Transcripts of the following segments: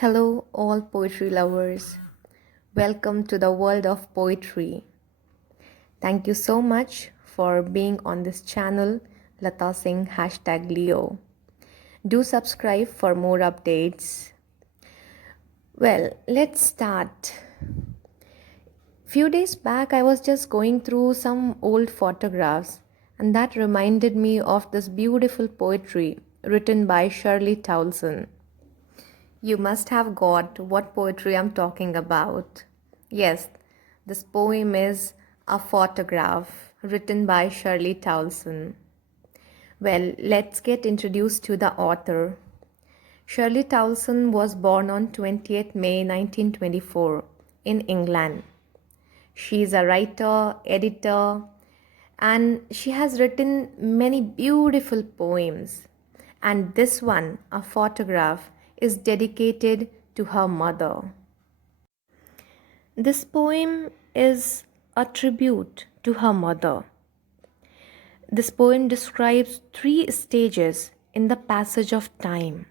Hello, all poetry lovers. Welcome to the world of poetry. Thank you so much for being on this channel, Lata Singh #Leo. Do subscribe for more updates. Well, let's start. Few days back, I was just going through some old photographs, and that reminded me of this beautiful poetry written by Shirley Towson. You must have got what poetry I'm talking about. Yes, this poem is A Photograph, written by Shirley Towson. Well, let's get introduced to the author. Shirley Towson was born on 20th May 1924 in England. She is a writer, editor, and she has written many beautiful poems. And this one, A Photograph, is dedicated to her mother. This poem is a tribute to her mother. This poem describes three stages in the passage of time.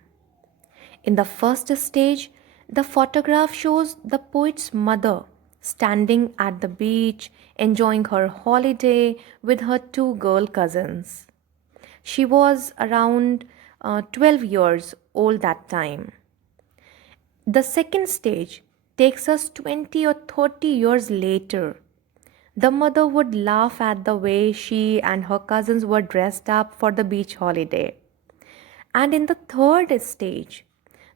In the first stage, the photograph shows the poet's mother standing at the beach, enjoying her holiday with her two girl cousins. She was around 12 years old that time. The second stage takes us 20 or 30 years later. The mother would laugh at the way she and her cousins were dressed up for the beach holiday. And in the third stage,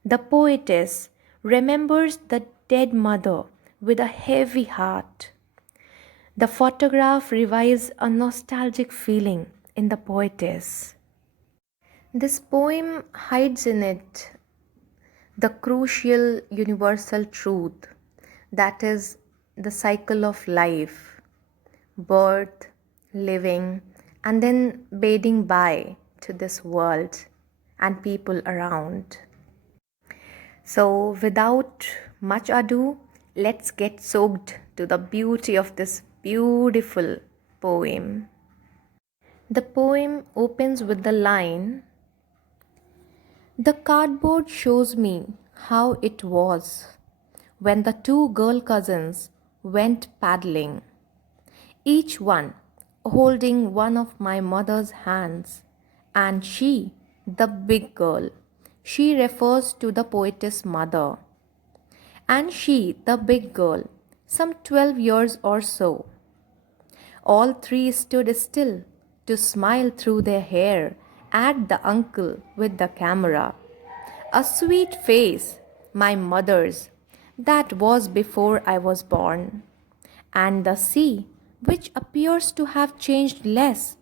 the poetess remembers the dead mother with a heavy heart. The photograph revives a nostalgic feeling in the poetess. This poem hides in it the crucial universal truth, that is the cycle of life, birth, living, and then bidding bye to this world and people around. So, without much ado, let's get soaked to the beauty of this beautiful poem. The poem opens with the line, "The cardboard shows me how it was when the two girl cousins went paddling, each one holding one of my mother's hands, and she, the big girl," she refers to the poetess mother, "and she, the big girl, some 12 years or so. All three stood still to smile through their hair at the uncle with the camera. A sweet face, my mother's, that was before I was born. And the sea, which appears to have changed less,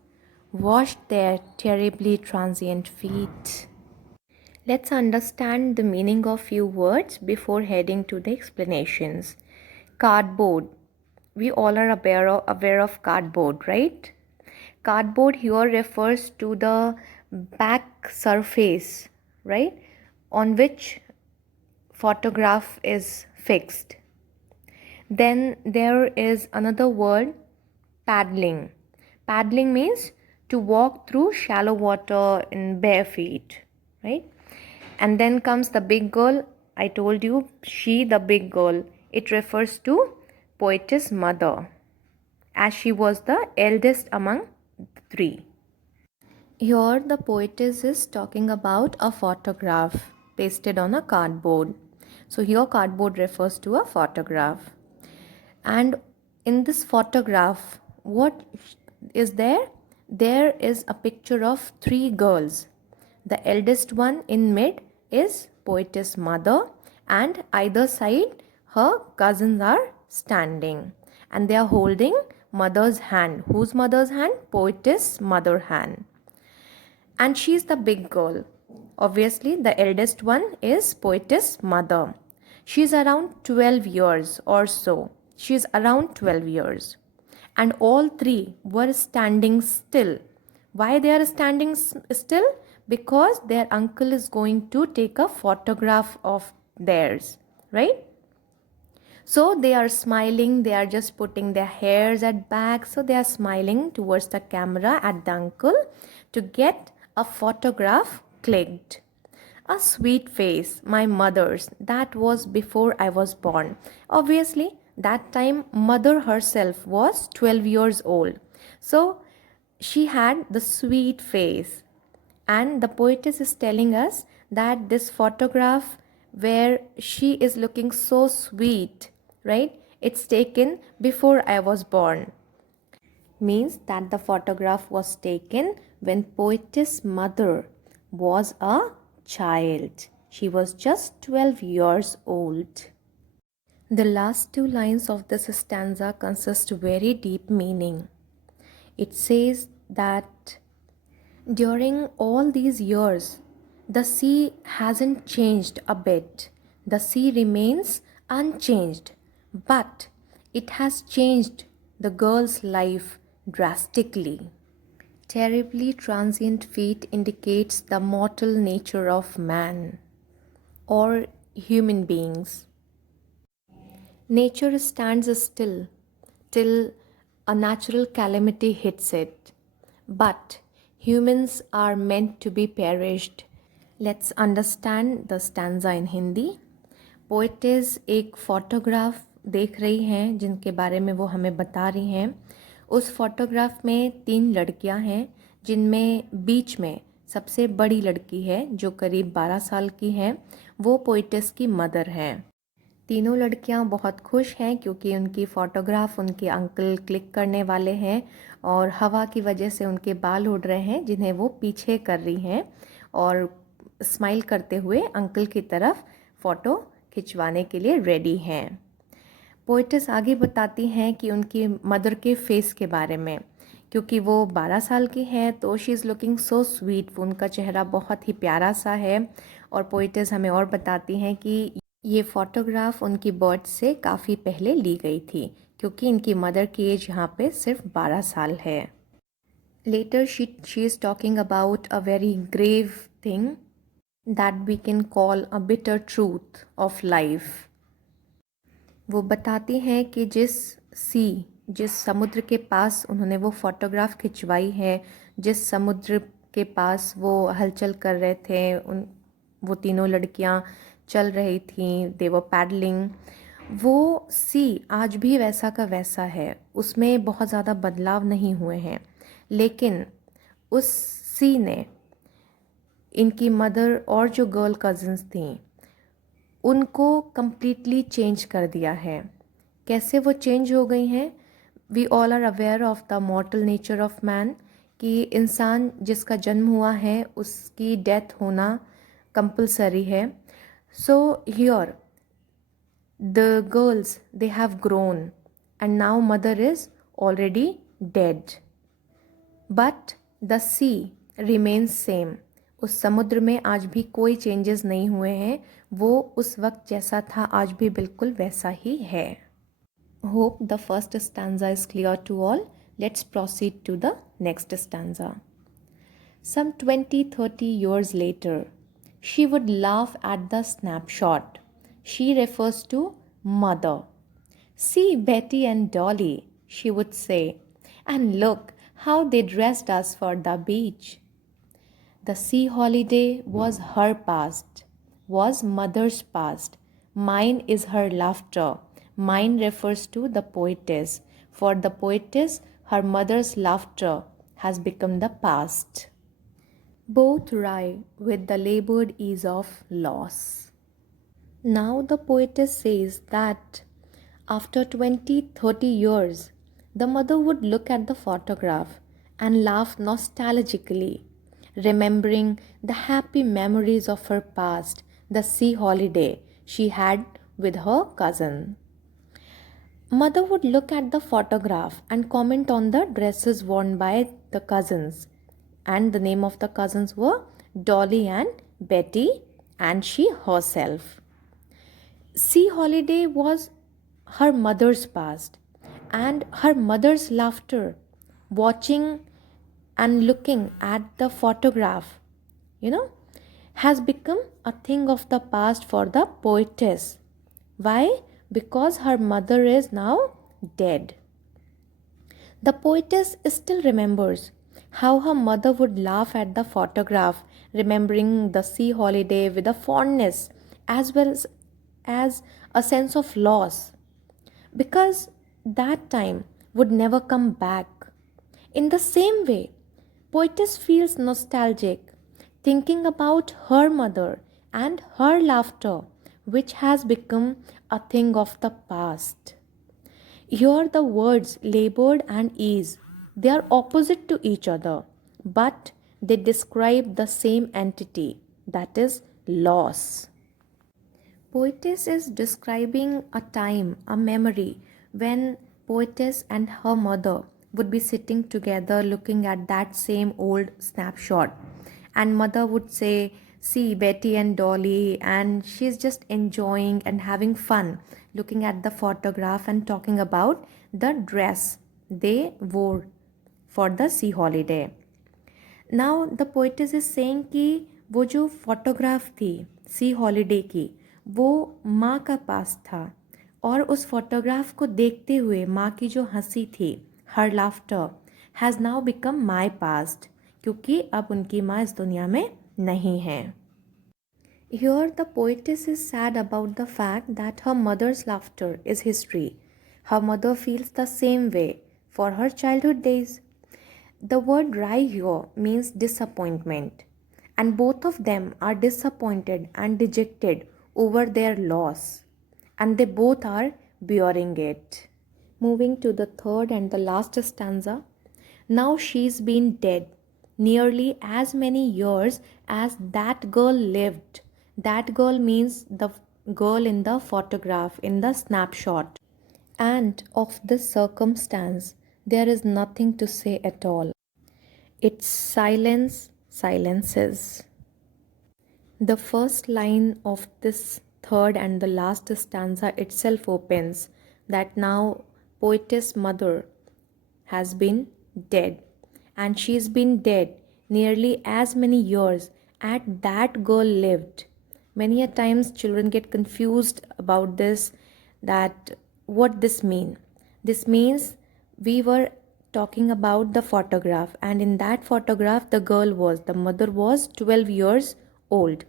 washed their terribly transient feet." Let's understand the meaning of few words before heading to the explanations. Cardboard. We all are aware of cardboard, right? Cardboard here refers to the back surface, right, on which photograph is fixed. Then there is another word, paddling. Paddling means to walk through shallow water in bare feet, right? And then comes the big girl. I told you, she, the big girl. It refers to poetess mother, as she was the eldest among the three. Here, the poetess is talking about a photograph pasted on a cardboard. So, here, cardboard refers to a photograph. And in this photograph, what is there? There is a picture of three girls. The eldest one in mid is poetess mother, and either side her cousins are standing, and they are holding mother's hand. Whose mother's hand? Poetess mother hand. And she is the big girl. Obviously, the eldest one is poetess mother. She is around 12 years or so. She is around 12 years. And all three were standing still. Why they are standing still? Because their uncle is going to take a photograph of theirs, right? So they are smiling, they are just putting their hairs at back. So they are smiling towards the camera at the uncle to get a photograph clicked. A sweet face, my mother's, that was before I was born. Obviously, that time mother herself was 12 years old. So she had the sweet face. And the poetess is telling us that this photograph where she is looking so sweet, right? It's taken before I was born. Means that the photograph was taken when poetess mother was a child. She was just 12 years old. The last two lines of this stanza consist very deep meaning. It says that during all these years, the sea hasn't changed a bit. The sea remains unchanged, but it has changed the girl's life drastically. Terribly transient fate indicates the mortal nature of man or human beings. Nature stands still till a natural calamity hits it, but humans are meant to be perished. Let's understand the stanza in Hindi. Poet's एक photograph देख रही हैं जिनके बारे में वो हमें बता रही हैं. उस फोटोग्राफ में 3 लड़कियां हैं जिनमें बीच में सबसे बड़ी लड़की है जो करीब 12 साल की है. वो पोएटिस की मदर हैं. तीनों लड़कियां बहुत खुश हैं क्योंकि उनकी फ़ोटोग्राफ उनके अंकल क्लिक करने वाले हैं और हवा की वजह से उनके बाल उड़ रहे हैं जिन्हें वो पीछे कर रही हैं और स्माइल करते हुए अंकल की तरफ फ़ोटो खिंचवाने के लिए रेडी हैं. पोएटिस आगे बताती हैं कि उनकी मदर के फेस के बारे में. क्योंकि वो 12 साल की हैं तो she is looking so sweet. उनका चेहरा बहुत ही प्यारा सा है. और पोएटिस हमें और बताती हैं कि ये फ़ोटोग्राफ उनकी बर्थ से काफ़ी पहले ली गई थी क्योंकि इनकी मदर की एज यहाँ पे सिर्फ 12 साल है. Later she is talking about a very grave thing that we can call a bitter truth of life. वो बताती हैं कि जिस समुद्र के पास उन्होंने वो फ़ोटोग्राफ खिंचवाई है, जिस समुद्र के पास वो हलचल कर रहे थे, वो तीनों लड़कियाँ चल रही थी, दे वर पैडलिंग, वो सी आज भी वैसा का वैसा है. उसमें बहुत ज़्यादा बदलाव नहीं हुए हैं. लेकिन उस सी ने इनकी मदर और जो गर्ल कज़न्स थीं उनको कम्प्लीटली चेंज कर दिया है. कैसे वो चेंज हो गई हैं? We all are aware of the mortal nature of man कि इंसान जिसका जन्म हुआ है उसकी डेथ होना कंपलसरी है. So here the girls they have grown and now mother is already dead, but the sea remains same. उस समुद्र में आज भी कोई चेंजेस नहीं हुए हैं. वो उस वक्त जैसा था आज भी बिल्कुल वैसा ही है. Hope the first stanza is clear to all. Let's proceed to the next stanza. Some 20-30 years later, she would laugh at the snapshot. She refers to mother. See Betty and Dolly, she would say, and look how they dressed us for the beach. The sea holiday was her past, was mother's past. Mine is her laughter. Mine refers to the poetess. For the poetess, her mother's laughter has become the past. Both rhyme with the labored ease of loss. Now the poetess says that after 20-30 years, the mother would look at the photograph and laugh nostalgically, remembering the happy memories of her past, the sea holiday she had with her cousin. Mother would look at the photograph and comment on the dresses worn by the cousins. And the name of the cousins were Dolly and Betty and she herself. Sea holiday was her mother's past and her mother's laughter watching and looking at the photograph, has become a thing of the past for the poetess. Why? Because her mother is now dead. The poetess still remembers how her mother would laugh at the photograph remembering the sea holiday with a fondness as well as a sense of loss, because that time would never come back. In the same way, poetess feels nostalgic, thinking about her mother and her laughter, which has become a thing of the past. Here, the words labored and ease, they are opposite to each other, but they describe the same entity, that is, loss. Poetess is describing a time, a memory, when poetess and her mother would be sitting together looking at that same old snapshot. And mother would say, "See Betty and Dolly," and she's just enjoying and having fun looking at the photograph and talking about the dress they wore for the sea holiday. Now the पोइटिस is saying कि वो जो photograph थी सी holiday की, वो माँ का पास था, और उस फोटोग्राफ को देखते हुए माँ की जो हंसी थी, her laughter, has now become my past, क्योंकि अब उनकी माँ इस दुनिया में नहीं है. Here, the poetess is sad about the fact that her mother's laughter is history. Her mother feels the same way for her childhood days. The word "dry" here means disappointment, and both of them are disappointed and dejected over their loss, and they both are bearing it. Moving to the third and the last stanza. Now she's been dead nearly as many years as that girl lived. That girl means the girl in the photograph, in the snapshot. And of this circumstance, there is nothing to say at all. Its silence silences. The first line of this third and the last stanza itself opens that now poetess mother has been dead, and she's been dead nearly as many years as that girl lived. Many a times children get confused about this, that what this mean. This means we were talking about the photograph, and in that photograph the mother was 12 years old,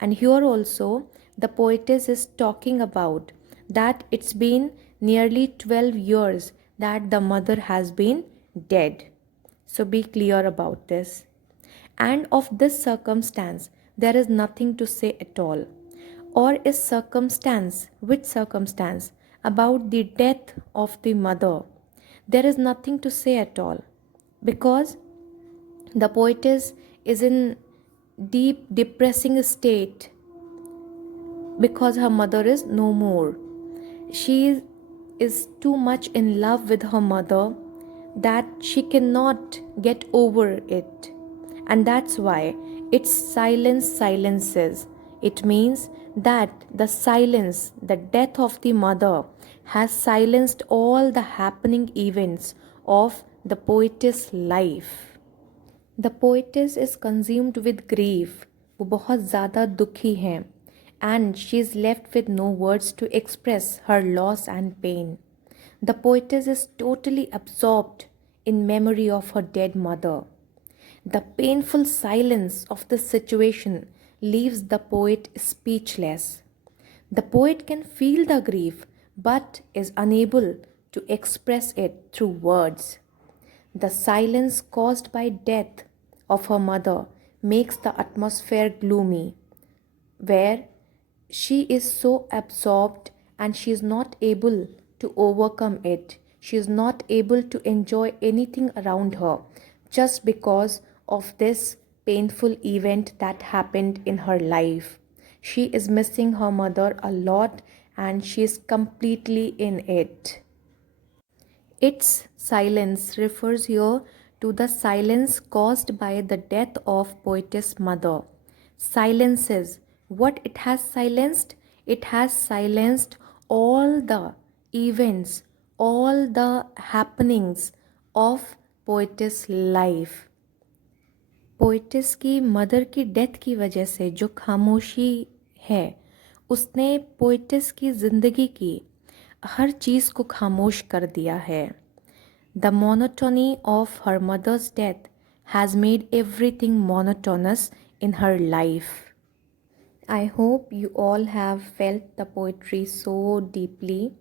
and here also the poetess is talking about that it's been nearly 12 years that the mother has been dead. So be clear about this. And of this circumstance, there is nothing to say at all. Or is circumstance, which circumstance? About the death of the mother. There is nothing to say at all, because the poetess is in deep depressing state because her mother is no more. She is too much in love with her mother that she cannot get over it, and that's why its silence silences. It means that the silence, the death of the mother, has silenced all the happening events of the poetess life. The poetess is consumed with grief. वो बहुत ज़्यादा दुखी हैं, and she is left with no words to express her loss and pain. The poetess is totally absorbed in memory of her dead mother. The painful silence of the situation leaves the poet speechless. The poet can feel the grief but is unable to express it through words. The silence caused by death of her mother makes the atmosphere gloomy, where she is so absorbed and she is not able to overcome it. She is not able to enjoy anything around her just because of this painful event that happened in her life. She is missing her mother a lot, and she is completely in it. Its silence refers here to the silence caused by the death of poetess mother. Silences. What it has silenced? It has silenced all the events, all the happenings of poetess life. पोइटिस की mother की death की वजह से जो खामोशी है, उसने पोइटिस की ज़िंदगी की हर चीज़ को खामोश कर दिया है. The monotony of her mother's death has made everything monotonous in her life. I hope you all have felt the poetry so deeply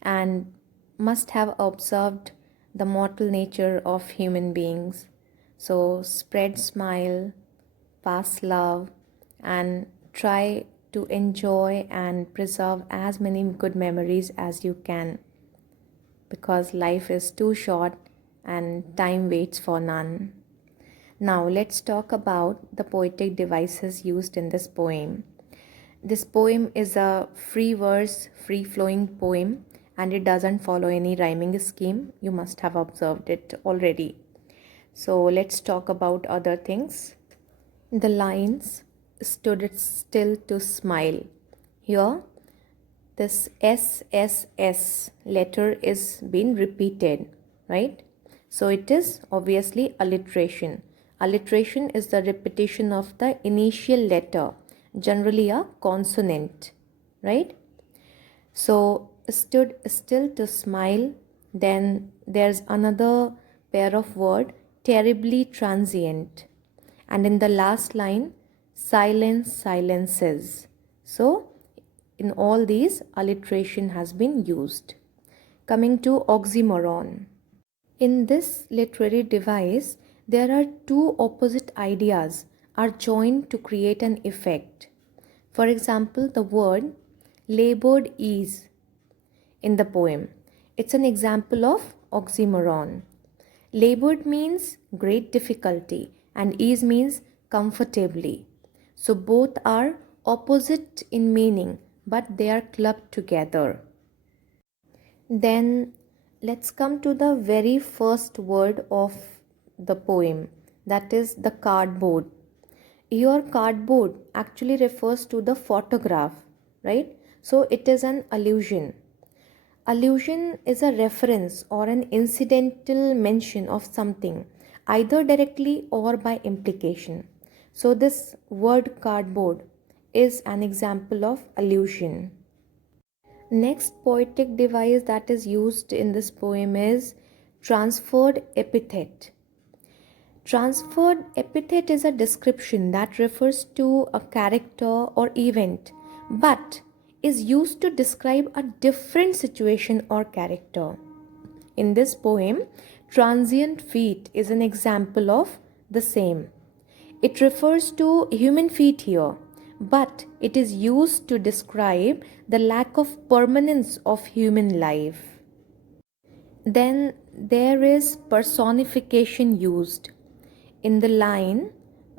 and must have observed the mortal nature of human beings. So spread smile, pass love, and try to enjoy and preserve as many good memories as you can, because life is too short and time waits for none. Now let's talk about the poetic devices used in this poem. This poem is a free verse, free flowing poem, and it doesn't follow any rhyming scheme. You must have observed it already. So let's talk about other things. The lines stood still to smile. Here, this SSS letter is being repeated, right? So it is obviously alliteration. Alliteration is the repetition of the initial letter, generally a consonant, right? So stood still to smile. Then there's another pair of word, terribly transient. And in the last line, silence silences. So in all these, alliteration has been used. Coming to oxymoron. In this literary device, there are two opposite ideas are joined to create an effect. For example, the word labored ease in the poem. It's an example of oxymoron. Labored means great difficulty and ease means comfortably. So both are opposite in meaning, but they are clubbed together. Then let's come to the very first word of the poem, that is the cardboard. Your cardboard actually refers to the photograph, right? So it is an allusion. Allusion is a reference or an incidental mention of something, either directly or by implication. So this word cardboard is an example of allusion. Next poetic device that is used in this poem is transferred epithet. Transferred epithet is a description that refers to a character or event but is used to describe a different situation or character. In this poem, transient feet is an example of the same. It refers to human feet here, but it is used to describe the lack of permanence of human life. Then there is personification used. In the line,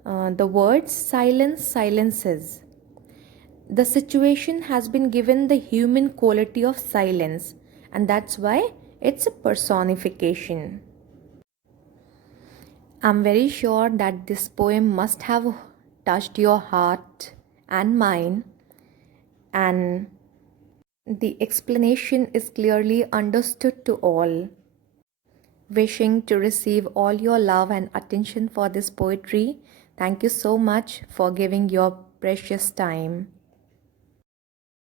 the words silence silences. The situation has been given the human quality of silence, and that's why it's a personification. I'm very sure that this poem must have touched your heart and mine, and the explanation is clearly understood to all. Wishing to receive all your love and attention for this poetry. Thank you so much for giving your precious time.